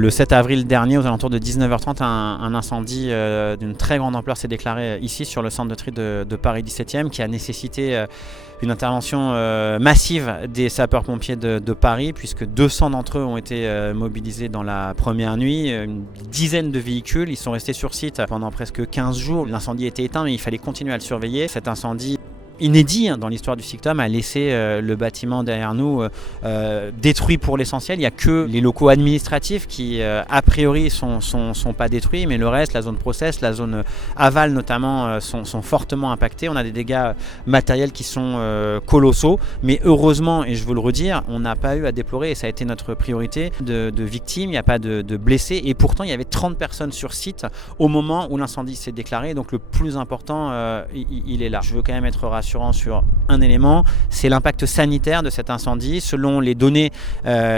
Le 7 avril dernier, aux alentours de 19h30, un incendie d'une très grande ampleur s'est déclaré ici sur le centre de tri de Paris 17e qui a nécessité une intervention massive des sapeurs-pompiers de Paris, puisque 200 d'entre eux ont été mobilisés dans la première nuit, une dizaine de véhicules. Ils sont restés sur site pendant presque 15 jours. L'incendie était éteint, mais il fallait continuer à le surveiller. Cet incendie inédit dans l'histoire du SICTOM a laissé le bâtiment derrière nous détruit pour l'essentiel. Il n'y a que les locaux administratifs qui a priori sont pas détruits, mais le reste, la zone process, la zone aval notamment, sont fortement impactés. On a des dégâts matériels qui sont colossaux, mais heureusement, et je veux le redire, on n'a pas eu à déplorer, et ça a été notre priorité, de victimes. Il n'y a pas de blessés, et pourtant il y avait 30 personnes sur site au moment où l'incendie s'est déclaré, donc le plus important il est là. Je veux quand même être rassurant sur un élément, c'est l'impact sanitaire de cet incendie. Selon les données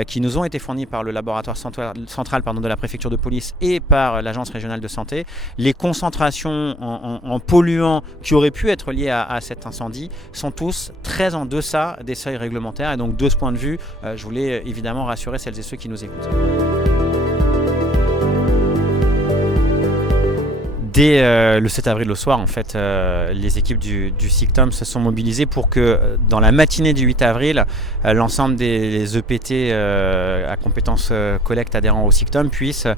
qui nous ont été fournies par le laboratoire central de la préfecture de police et par l'agence régionale de santé, les concentrations en polluants qui auraient pu être liées à cet incendie sont tous très en deçà des seuils réglementaires, et donc de ce point de vue, je voulais évidemment rassurer celles et ceux qui nous écoutent. Dès le 7 avril au soir, en fait, les équipes du SICTOM se sont mobilisées pour que dans la matinée du 8 avril, l'ensemble des EPT à compétences collecte adhérents au SICTOM puissent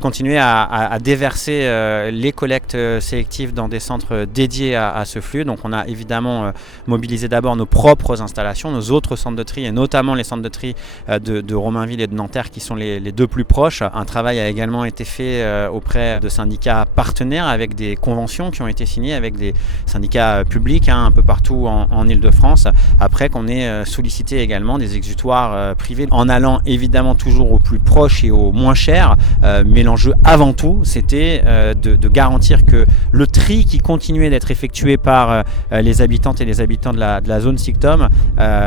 continuer à déverser les collectes sélectives dans des centres dédiés à ce flux. Donc on a évidemment mobilisé d'abord nos propres installations, nos autres centres de tri, et notamment les centres de tri de Romainville et de Nanterre qui sont les deux plus proches. Un travail a également été fait auprès de syndicats partenaires, avec des conventions qui ont été signées avec des syndicats publics un peu partout en Ile-de-France, après qu'on ait sollicité également des exutoires privés, en allant évidemment toujours au plus proche et au moins cher, mais l'enjeu avant tout c'était de garantir que le tri qui continuait d'être effectué par les habitantes et les habitants de la zone SICTOM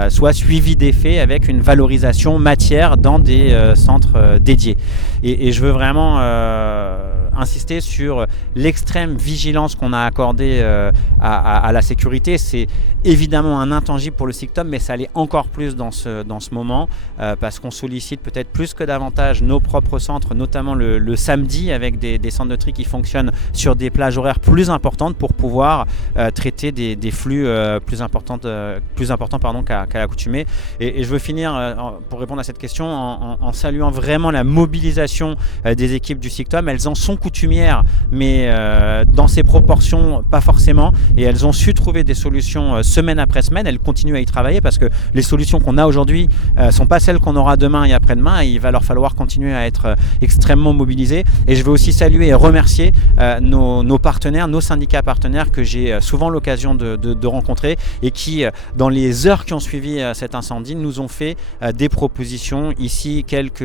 soit suivi d'effet avec une valorisation matière dans des centres dédiés. Et je veux vraiment insister sur l'extrême vigilance qu'on a accordée à la sécurité. C'est évidemment un intangible pour le SICTOM, mais ça l'est encore plus dans ce moment, parce qu'on sollicite peut-être plus que davantage nos propres centres, notamment le samedi, avec des centres de tri qui fonctionnent sur des plages horaires plus importantes pour pouvoir traiter des flux plus importants qu'à l'accoutumée. Et je veux finir pour répondre à cette question en saluant vraiment la mobilisation des équipes du SICTOM. Elles en sont coutumières, mais dans ces proportions, pas forcément, et elles ont su trouver des solutions semaine après semaine. Elles continuent à y travailler parce que les solutions qu'on a aujourd'hui sont pas celles qu'on aura demain et après-demain, et il va leur falloir continuer à être extrêmement mobilisés. Et je veux aussi saluer et remercier nos partenaires, nos syndicats partenaires que j'ai souvent l'occasion de rencontrer, et qui, dans les heures qui ont suivi cet incendie, nous ont fait des propositions. Ici quelques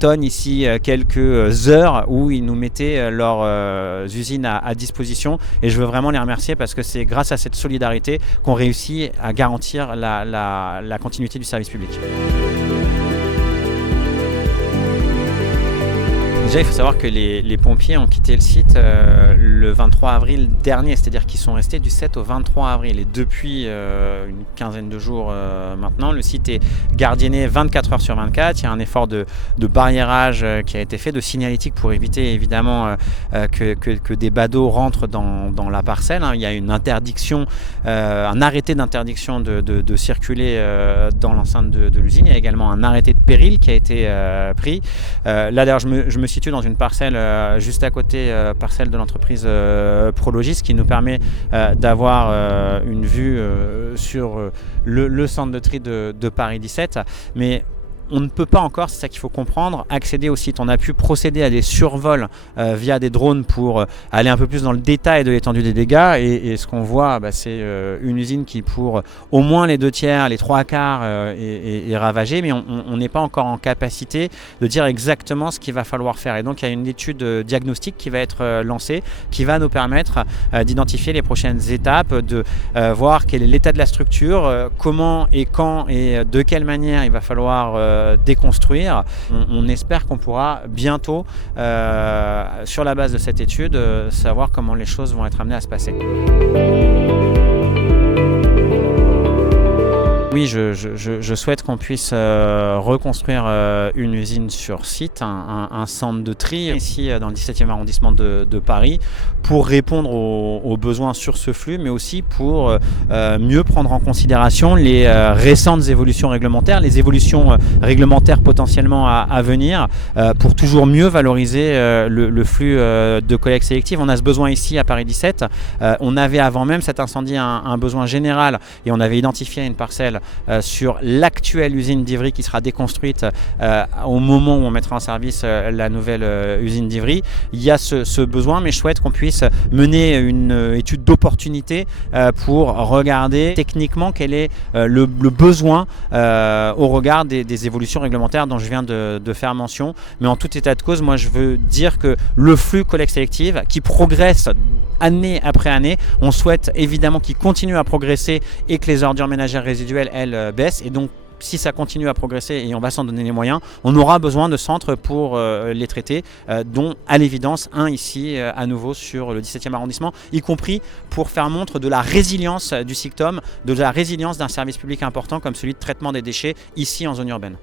tonnes, ici quelques heures où ils nous mettaient leurs usines à disposition, et je veux vraiment les remercier parce que c'est grâce à cette solidarité qu'on réussit à garantir la continuité du service public. Déjà, il faut savoir que les pompiers ont quitté le site le 23 avril dernier, c'est-à-dire qu'ils sont restés du 7 au 23 avril. Et depuis une quinzaine de jours maintenant, le site est gardienné 24 heures sur 24. Il y a un effort de barriérage qui a été fait, de signalétique, pour éviter évidemment que des badauds rentrent dans la parcelle. Il y a une interdiction, un arrêté d'interdiction de circuler dans l'enceinte de l'usine. Il y a également un arrêté de péril qui a été pris. Là d'ailleurs, je me situe dans une parcelle juste à côté, parcelle de l'entreprise Prologis, qui nous permet d'avoir une vue sur le centre de tri de Paris 17. Mais on ne peut pas encore, c'est ça qu'il faut comprendre, accéder au site. On a pu procéder à des survols via des drones pour aller un peu plus dans le détail de l'étendue des dégâts, et ce qu'on voit, c'est une usine qui, pour au moins les 2/3, les 3/4 est ravagée, mais on n'est pas encore en capacité de dire exactement ce qu'il va falloir faire. Et donc il y a une étude diagnostique qui va être lancée, qui va nous permettre d'identifier les prochaines étapes, de voir quel est l'état de la structure, comment et quand et de quelle manière il va falloir déconstruire. On espère qu'on pourra bientôt, sur la base de cette étude, savoir comment les choses vont être amenées à se passer. Oui, je souhaite qu'on puisse reconstruire une usine sur site, un centre de tri ici dans le 17e arrondissement de Paris pour répondre aux besoins sur ce flux, mais aussi pour mieux prendre en considération les récentes évolutions réglementaires, les évolutions réglementaires potentiellement à venir pour toujours mieux valoriser le flux de collecte sélective. On a ce besoin ici à Paris 17. On avait avant même cet incendie un besoin général et on avait identifié une parcelle sur l'actuelle usine d'Ivry qui sera déconstruite au moment où on mettra en service la nouvelle usine d'Ivry. Il y a ce besoin, mais je souhaite qu'on puisse mener une étude d'opportunité pour regarder techniquement quel est le besoin au regard des évolutions réglementaires dont je viens de faire mention. Mais en tout état de cause, moi je veux dire que le flux collecte sélective qui progresse année après année, on souhaite évidemment qu'il continue à progresser et que les ordures ménagères résiduelles, elles, baissent. Et donc, si ça continue à progresser et on va s'en donner les moyens, on aura besoin de centres pour les traiter, dont à l'évidence un ici à nouveau sur le 17e arrondissement, y compris pour faire montre de la résilience du SICTOM, de la résilience d'un service public important comme celui de traitement des déchets ici en zone urbaine.